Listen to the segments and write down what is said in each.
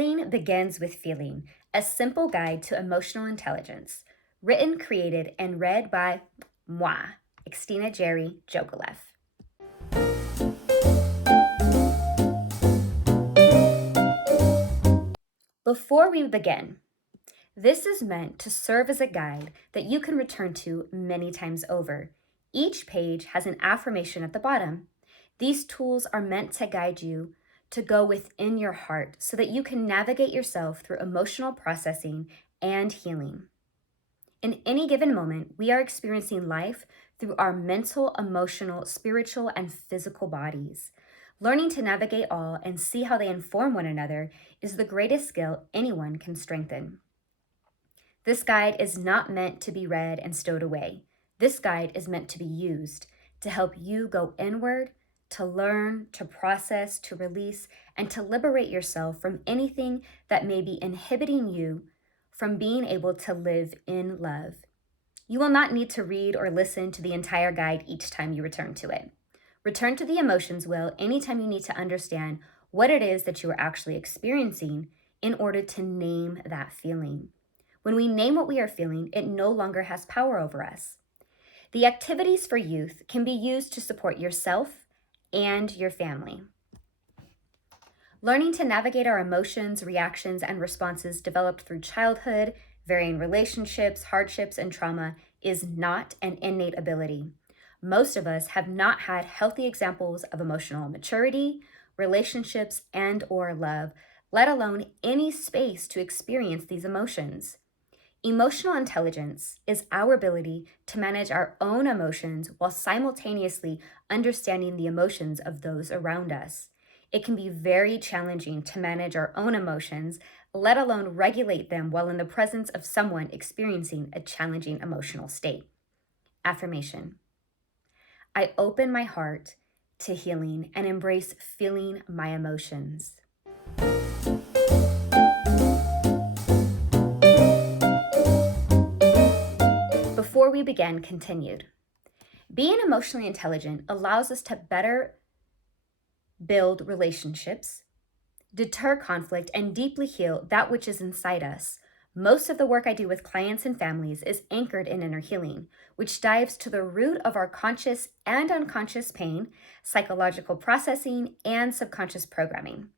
Healing Begins with Feeling, a simple guide to emotional intelligence. Written, created, and read by moi, Xtina Jerry Jogolev. Before we begin, this is meant to serve as a guide that you can return to many times over. Each page has an affirmation at the bottom. These tools are meant to guide you to go within your heart so that you can navigate yourself through emotional processing and healing. In any given moment, we are experiencing life through our mental, emotional, spiritual, and physical bodies. Learning to navigate all and see how they inform one another is the greatest skill anyone can strengthen. This guide is not meant to be read and stowed away. This guide is meant to be used to help you go inward, to learn, to process, to release, and to liberate yourself from anything that may be inhibiting you from being able to live in love. You will not need to read or listen to the entire guide each time you return to it. Return to the emotions wheel anytime you need to understand what it is that you are actually experiencing in order to name that feeling. When we name what we are feeling, it no longer has power over us. The activities for youth can be used to support yourself and your family. Learning to navigate our emotions, reactions, and responses developed through childhood, varying relationships, hardships, and trauma is not an innate ability. Most of us have not had healthy examples of emotional maturity, relationships, and/or love, let alone any space to experience these emotions. Emotional intelligence is our ability to manage our own emotions while simultaneously understanding the emotions of those around us. It can be very challenging to manage our own emotions, let alone regulate them while in the presence of someone experiencing a challenging emotional state. Affirmation. I open my heart to healing and embrace feeling my emotions. Before we begin, continued. Being emotionally intelligent allows us to better build relationships, deter conflict, and deeply heal that which is inside us. Most of the work I do with clients and families is anchored in inner healing, which dives to the root of our conscious and unconscious pain, psychological processing, and subconscious programming.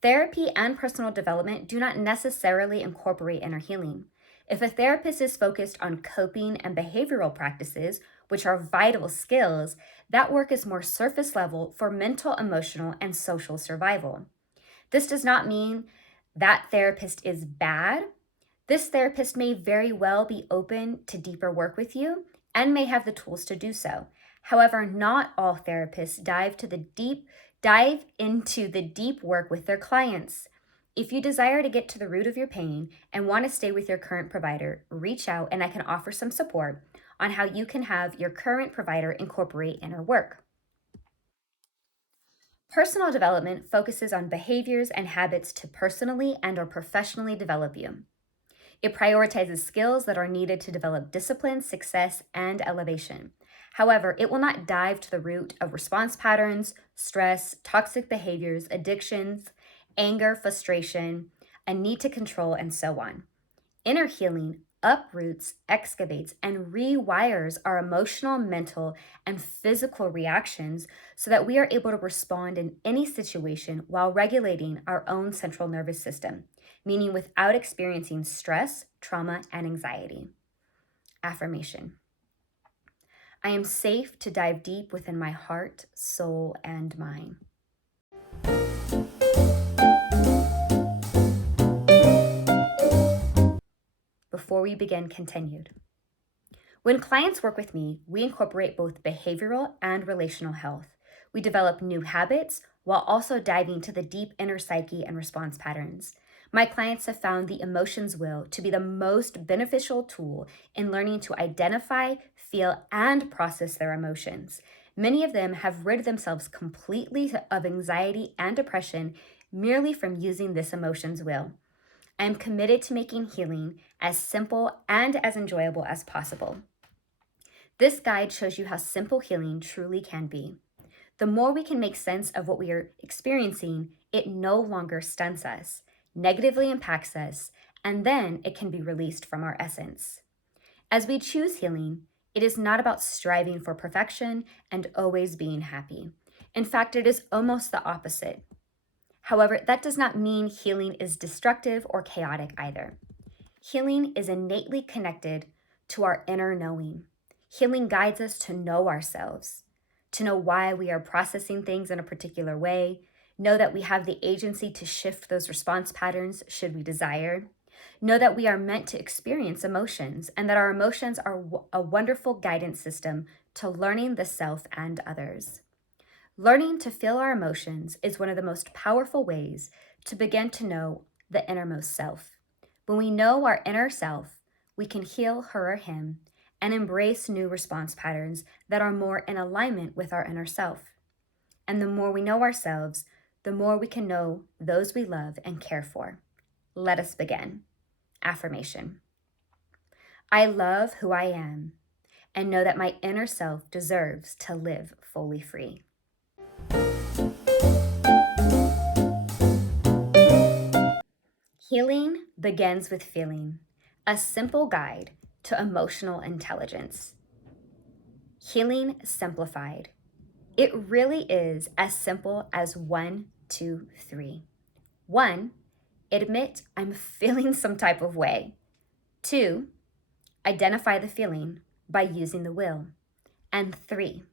Therapy and personal development do not necessarily incorporate inner healing. If a therapist is focused on coping and behavioral practices, which are vital skills, that work is more surface level for mental, emotional, and social survival. This does not mean that therapist is bad. This therapist may very well be open to deeper work with you and may have the tools to do so. However, not all therapists dive into the deep work with their clients. If you desire to get to the root of your pain and want to stay with your current provider, reach out and I can offer some support on how you can have your current provider incorporate inner work. Personal development focuses on behaviors and habits to personally and/or professionally develop you. It prioritizes skills that are needed to develop discipline, success, and elevation. However, it will not dive to the root of response patterns, stress, toxic behaviors, addictions, anger, frustration, a need to control, and so on. Inner healing uproots, excavates, and rewires our emotional, mental, and physical reactions so that we are able to respond in any situation while regulating our own central nervous system, meaning without experiencing stress, trauma, and anxiety. Affirmation. I am safe to dive deep within my heart, soul, and mind. Before we begin, continued. When clients work with me, we incorporate both behavioral and relational health. We develop new habits while also diving to the deep inner psyche and response patterns. My clients have found the emotions wheel to be the most beneficial tool in learning to identify, feel, and process their emotions. Many of them have rid themselves completely of anxiety and depression merely from using this emotions wheel. I am committed to making healing as simple and as enjoyable as possible. This guide shows you how simple healing truly can be. The more we can make sense of what we are experiencing, it no longer stunts us. negatively impacts us, and then it can be released from our essence. As we choose healing, it is not about striving for perfection and always being happy. In fact, it is almost the opposite. However, that does not mean healing is destructive or chaotic either. Healing is innately connected to our inner knowing. Healing guides us to know ourselves, to know why we are processing things in a particular way, know that we have the agency to shift those response patterns should we desire, know that we are meant to experience emotions and that our emotions are a wonderful guidance system to learning the self and others. Learning to feel our emotions is one of the most powerful ways to begin to know the innermost self. When we know our inner self, we can heal her or him and embrace new response patterns that are more in alignment with our inner self. And the more we know ourselves, the more we can know those we love and care for. Let us begin. Affirmation. I love who I am and know that my inner self deserves to live fully free. Healing begins with feeling, a simple guide to emotional intelligence. Healing simplified. It really is as simple as 1, 2, 3. 1, admit I'm feeling some type of way. 2, identify the feeling by using the will. And 3,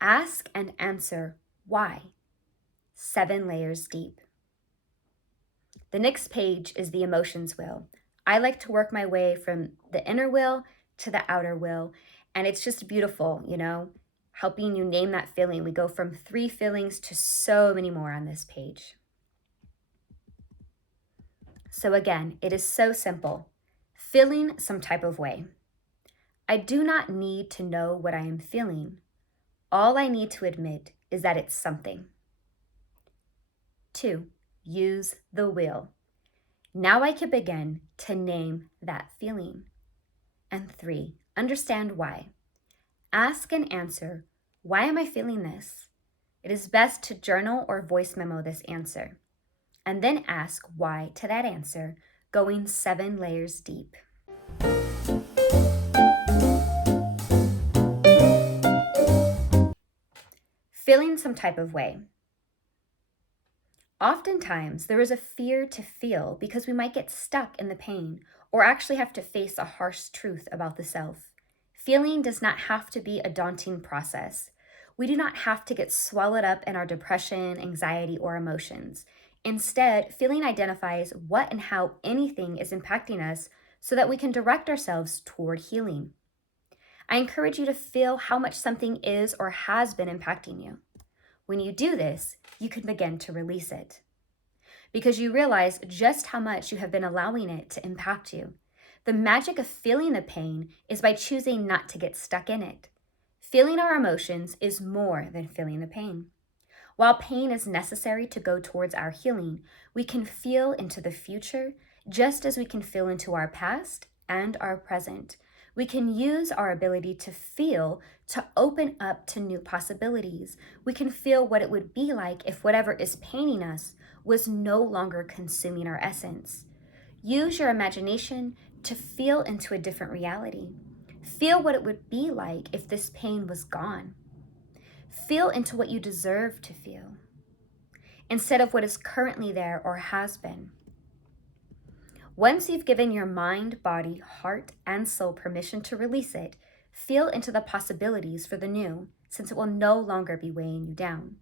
ask and answer why. 7 layers deep. The next page is the emotions wheel. I like to work my way from the inner wheel to the outer wheel, and it's just beautiful, helping you name that feeling. We go from 3 feelings to so many more on this page. So again, it is so simple. Feeling some type of way. I do not need to know what I am feeling. All I need to admit is that it's something. 2, use the will. Now I can begin to name that feeling. And 3, understand why. Ask and answer, why am I feeling this? It is best to journal or voice memo this answer. And then ask why to that answer, going 7 layers deep. Feeling some type of way. Oftentimes, there is a fear to feel because we might get stuck in the pain or actually have to face a harsh truth about the self. Feeling does not have to be a daunting process. We do not have to get swallowed up in our depression, anxiety, or emotions. Instead, feeling identifies what and how anything is impacting us so that we can direct ourselves toward healing. I encourage you to feel how much something is or has been impacting you. When you do this, you can begin to release it because you realize just how much you have been allowing it to impact you. The magic of feeling the pain is by choosing not to get stuck in it. Feeling our emotions is more than feeling the pain. While pain is necessary to go towards our healing, we can feel into the future just as we can feel into our past and our present. We can use our ability to feel to open up to new possibilities. We can feel what it would be like if whatever is paining us was no longer consuming our essence. Use your imagination to feel into a different reality. Feel what it would be like if this pain was gone. Feel into what you deserve to feel instead of what is currently there or has been. Once you've given your mind, body, heart, and soul permission to release it, feel into the possibilities for the new, since it will no longer be weighing you down.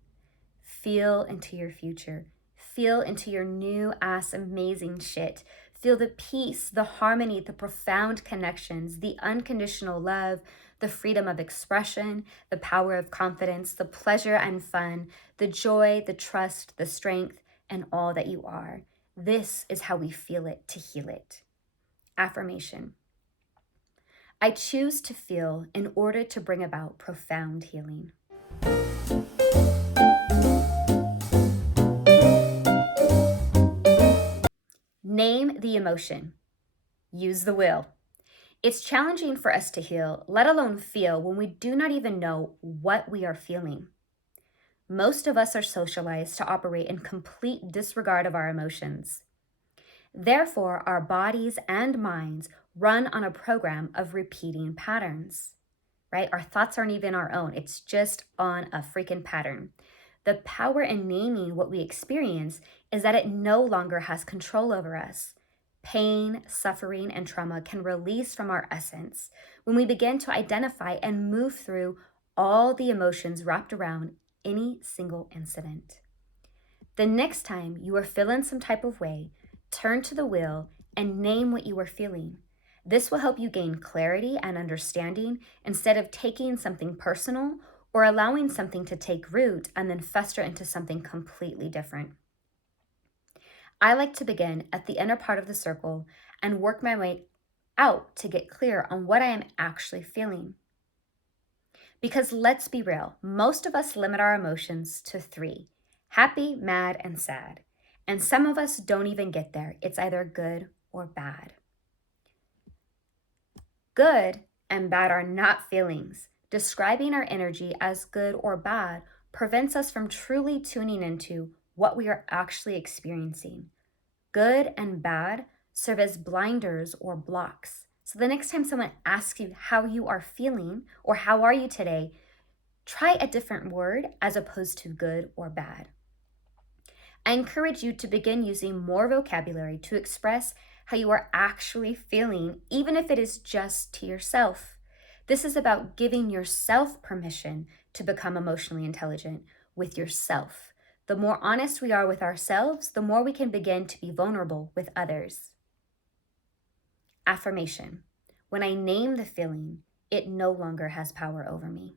Feel into your future. Feel into your new ass amazing shit. Feel the peace, the harmony, the profound connections, the unconditional love, the freedom of expression, the power of confidence, the pleasure and fun, the joy, the trust, the strength, and all that you are. This is how we feel it to heal it. Affirmation. I choose to feel in order to bring about profound healing. Name the emotion. Use the will. It's challenging for us to heal, let alone feel, when we do not even know what we are feeling. Most of us are socialized to operate in complete disregard of our emotions. Therefore, our bodies and minds run on a program of repeating patterns, right? Our thoughts aren't even our own. It's just on a freaking pattern. The power in naming what we experience is that it no longer has control over us. Pain, suffering, and trauma can release from our essence when we begin to identify and move through all the emotions wrapped around any single incident. The next time you are feeling some type of way, turn to the wheel and name what you are feeling. This will help you gain clarity and understanding instead of taking something personal or allowing something to take root and then fester into something completely different. I like to begin at the inner part of the circle and work my way out to get clear on what I am actually feeling. Because let's be real, most of us limit our emotions to 3: happy, mad, and sad. And some of us don't even get there. It's either good or bad. Good and bad are not feelings. Describing our energy as good or bad prevents us from truly tuning into what we are actually experiencing. Good and bad serve as blinders or blocks. So the next time someone asks you how you are feeling or how are you today, try a different word as opposed to good or bad. I encourage you to begin using more vocabulary to express how you are actually feeling, even if it is just to yourself. This is about giving yourself permission to become emotionally intelligent with yourself. The more honest we are with ourselves, the more we can begin to be vulnerable with others. Affirmation. When I name the feeling, it no longer has power over me.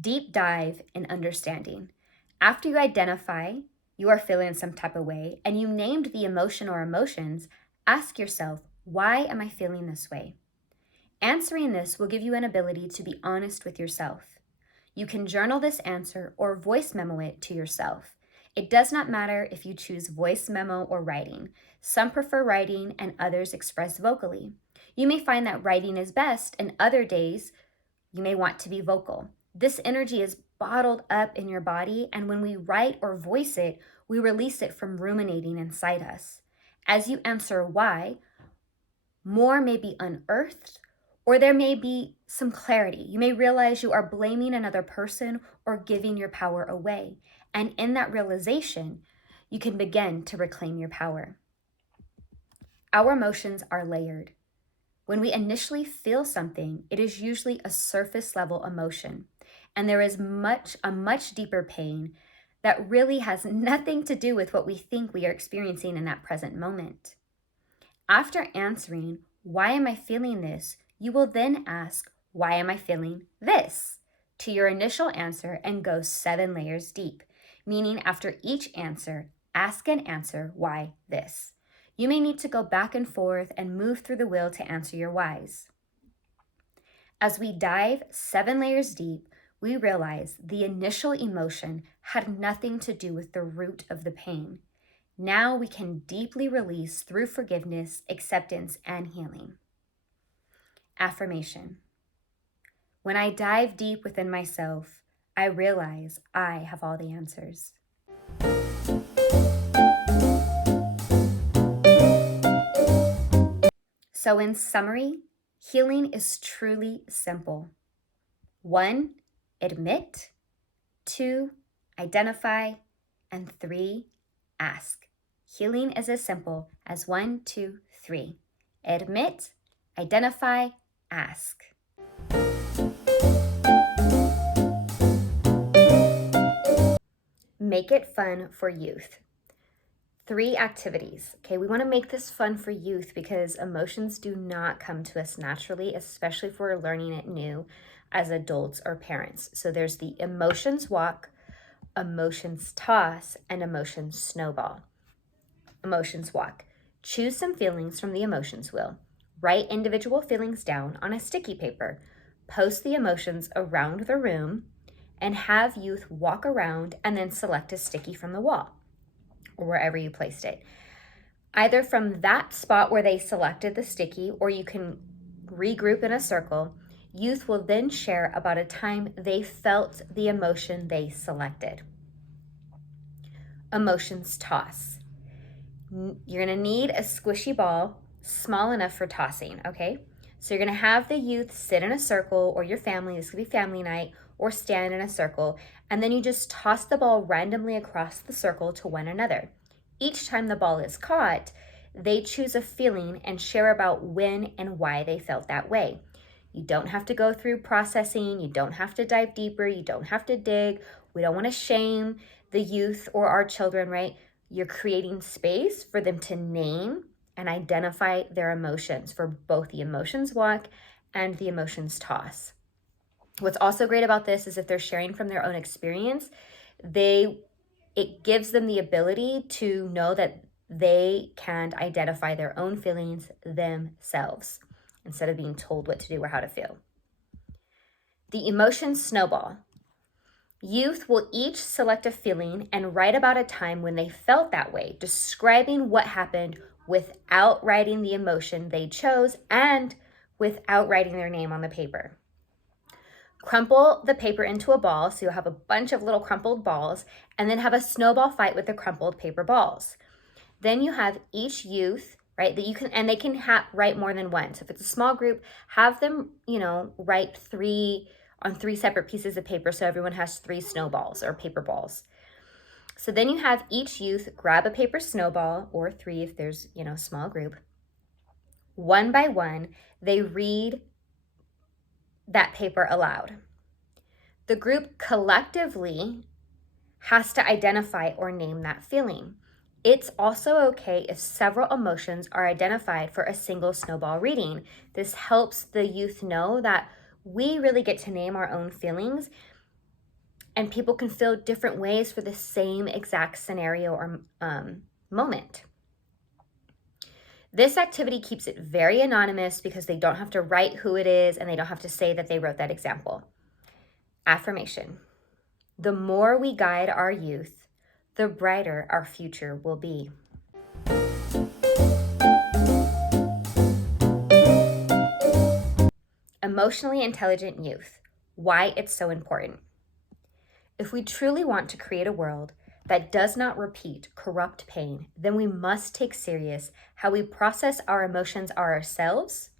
Deep dive in understanding. After you identify you are feeling some type of way and you named the emotion or emotions, ask yourself, why am I feeling this way? Answering this will give you an ability to be honest with yourself. You can journal this answer or voice memo it to yourself. It does not matter if you choose voice memo or writing. Some prefer writing and others express vocally. You may find that writing is best, and other days you may want to be vocal. This energy is bottled up in your body, and when we write or voice it, we release it from ruminating inside us. As you answer why, more may be unearthed, or there may be some clarity. You may realize you are blaming another person or giving your power away. And in that realization, you can begin to reclaim your power. Our emotions are layered. When we initially feel something, it is usually a surface level emotion, and there is a much deeper pain that really has nothing to do with what we think we are experiencing in that present moment. After answering, why am I feeling this? You will then ask, why am I feeling this? To your initial answer and go 7 layers deep, meaning after each answer, ask and answer why this. You may need to go back and forth and move through the wheel to answer your whys. As we dive 7 layers deep, we realize the initial emotion had nothing to do with the root of the pain. Now we can deeply release through forgiveness, acceptance, and healing. Affirmation. When I dive deep within myself, I realize I have all the answers. So in summary, healing is truly simple. 1, admit. 2, identify. And 3, ask. Healing is as simple as 1, 2, 3. Admit, identify, ask. Make it fun for youth. 3 activities. Okay, we want to make this fun for youth because emotions do not come to us naturally, especially if we're learning it new as adults or parents. So there's the emotions walk, emotions toss, and emotions snowball. Emotions walk. Choose some feelings from the emotions wheel. Write individual feelings down on a sticky paper. Post the emotions around the room and have youth walk around and then select a sticky from the wall or wherever you placed it. Either from that spot where they selected the sticky, or you can regroup in a circle. Youth will then share about a time they felt the emotion they selected. Emotions toss. You're gonna need a squishy ball small enough for tossing, okay? So you're gonna have the youth sit in a circle, or your family, this could be family night, or stand in a circle, and then you just toss the ball randomly across the circle to one another. Each time the ball is caught, they choose a feeling and share about when and why they felt that way. You don't have to go through processing, you don't have to dive deeper, you don't have to dig. We don't want to shame the youth or our children, right? You're creating space for them to name and identify their emotions for both the emotions walk and the emotions toss. What's also great about this is if they're sharing from their own experience, it gives them the ability to know that they can identify their own feelings themselves instead of being told what to do or how to feel. The emotions snowball. Youth will each select a feeling and write about a time when they felt that way, describing what happened without writing the emotion they chose and without writing their name on the paper. Crumple the paper into a ball, so you'll have a bunch of little crumpled balls, and then have a snowball fight with the crumpled paper balls. Then you have each youth, right, that you can, and they can write more than one. So if it's a small group, have them, write on three separate pieces of paper, so everyone has 3 snowballs or paper balls. So then you have each youth grab a paper snowball, or 3 if there's, a small group. One by one, they read that paper aloud. The group collectively has to identify or name that feeling. It's also okay if several emotions are identified for a single snowball reading. This helps the youth know that we really get to name our own feelings, and people can feel different ways for the same exact scenario or moment. This activity keeps it very anonymous because they don't have to write who it is and they don't have to say that they wrote that example. Affirmation. The more we guide our youth, the brighter our future will be. Emotionally intelligent youth. Why it's so important. If we truly want to create a world that does not repeat corrupt pain, then we must take serious how we process our emotions ourselves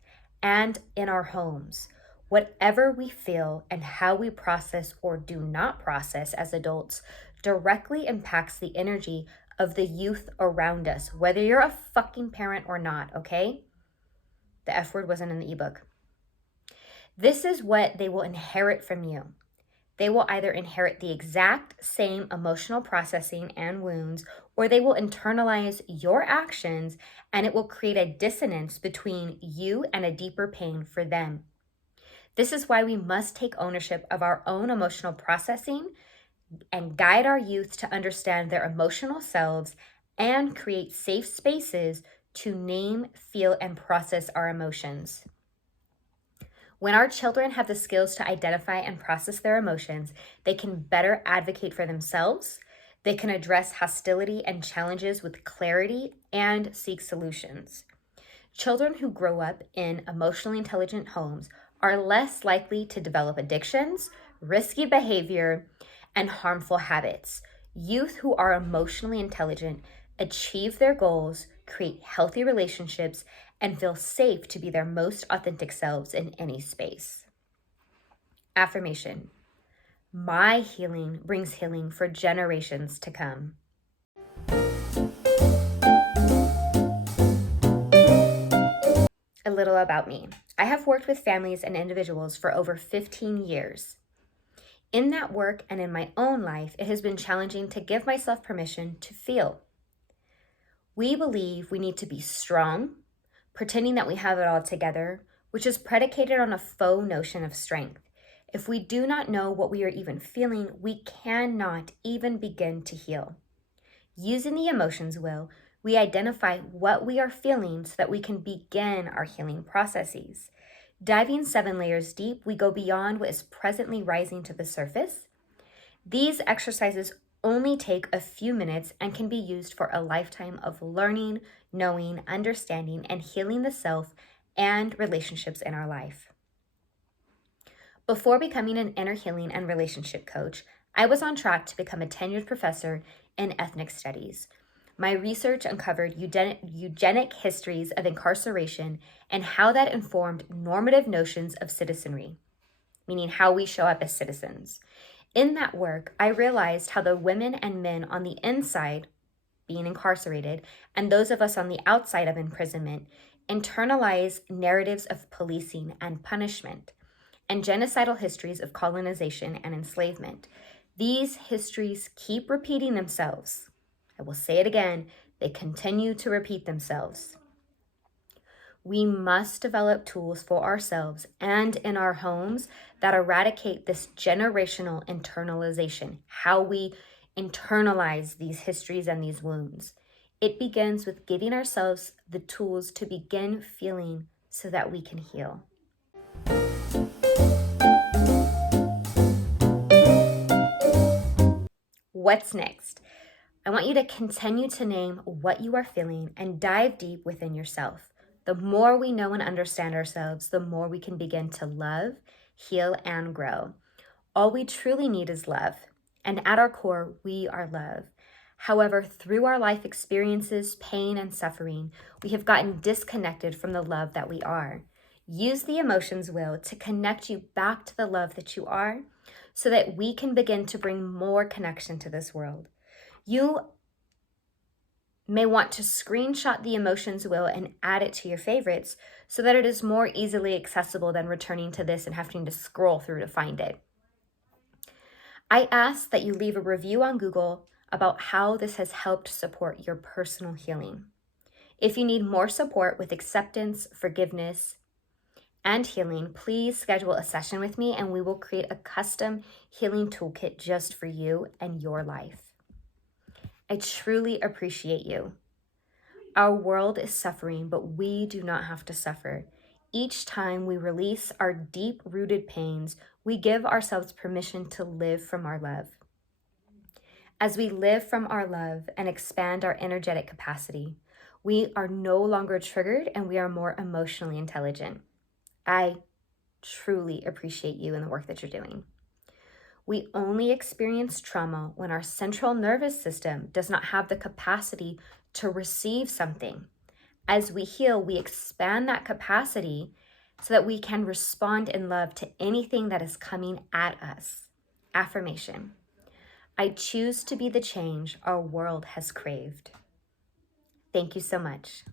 and in our homes. Whatever we feel and how we process or do not process as adults directly impacts the energy of the youth around us, whether you're a fucking parent or not, okay? The F word wasn't in the ebook. This is what they will inherit from you. They will either inherit the exact same emotional processing and wounds, or they will internalize your actions, and it will create a dissonance between you and a deeper pain for them. This is why we must take ownership of our own emotional processing and guide our youth to understand their emotional selves and create safe spaces to name, feel, and process our emotions. When our children have the skills to identify and process their emotions, they can better advocate for themselves, they can address hostility and challenges with clarity, and seek solutions. Children who grow up in emotionally intelligent homes are less likely to develop addictions, risky behavior, and harmful habits. Youth who are emotionally intelligent achieve their goals, create healthy relationships, and feel safe to be their most authentic selves in any space. Affirmation. My healing brings healing for generations to come. A little about me. I have worked with families and individuals for over 15 years. In that work and in my own life, it has been challenging to give myself permission to feel. We believe we need to be strong, pretending that we have it all together, which is predicated on a faux notion of strength. If we do not know what we are even feeling, we cannot even begin to heal. Using the emotions wheel, we identify what we are feeling so that we can begin our healing processes. Diving 7 layers deep, we go beyond what is presently rising to the surface. These exercises only take a few minutes and can be used for a lifetime of learning, knowing, understanding, and healing the self and relationships in our life. Before becoming an inner healing and relationship coach, I was on track to become a tenured professor in ethnic studies. My research uncovered eugenic histories of incarceration and how that informed normative notions of citizenry, meaning how we show up as citizens. In that work, I realized how the women and men on the inside, being incarcerated, and those of us on the outside of imprisonment internalize narratives of policing and punishment and genocidal histories of colonization and enslavement. These histories keep repeating themselves. I will say it again, they continue to repeat themselves. We must develop tools for ourselves and in our homes that eradicate this generational internalization, how we internalize these histories and these wounds. It begins with giving ourselves the tools to begin feeling so that we can heal. What's next? I want you to continue to name what you are feeling and dive deep within yourself. The more we know and understand ourselves, the more we can begin to love, heal, and grow. All we truly need is love, and at our core, we are love. However, through our life experiences, pain, and suffering, we have gotten disconnected from the love that we are. Use the emotions wheel to connect you back to the love that you are so that we can begin to bring more connection to this world. You may want to screenshot the emotions wheel and add it to your favorites so that it is more easily accessible than returning to this and having to scroll through to find it. I ask that you leave a review on Google about how this has helped support your personal healing. If you need more support with acceptance, forgiveness, and healing, please schedule a session with me and we will create a custom healing toolkit just for you and your life. I truly appreciate you. Our world is suffering, but we do not have to suffer. Each time we release our deep-rooted pains, we give ourselves permission to live from our love. As we live from our love and expand our energetic capacity, we are no longer triggered and we are more emotionally intelligent. I truly appreciate you and the work that you're doing. We only experience trauma when our central nervous system does not have the capacity to receive something. As we heal, we expand that capacity so that we can respond in love to anything that is coming at us. Affirmation. I choose to be the change our world has craved. Thank you so much.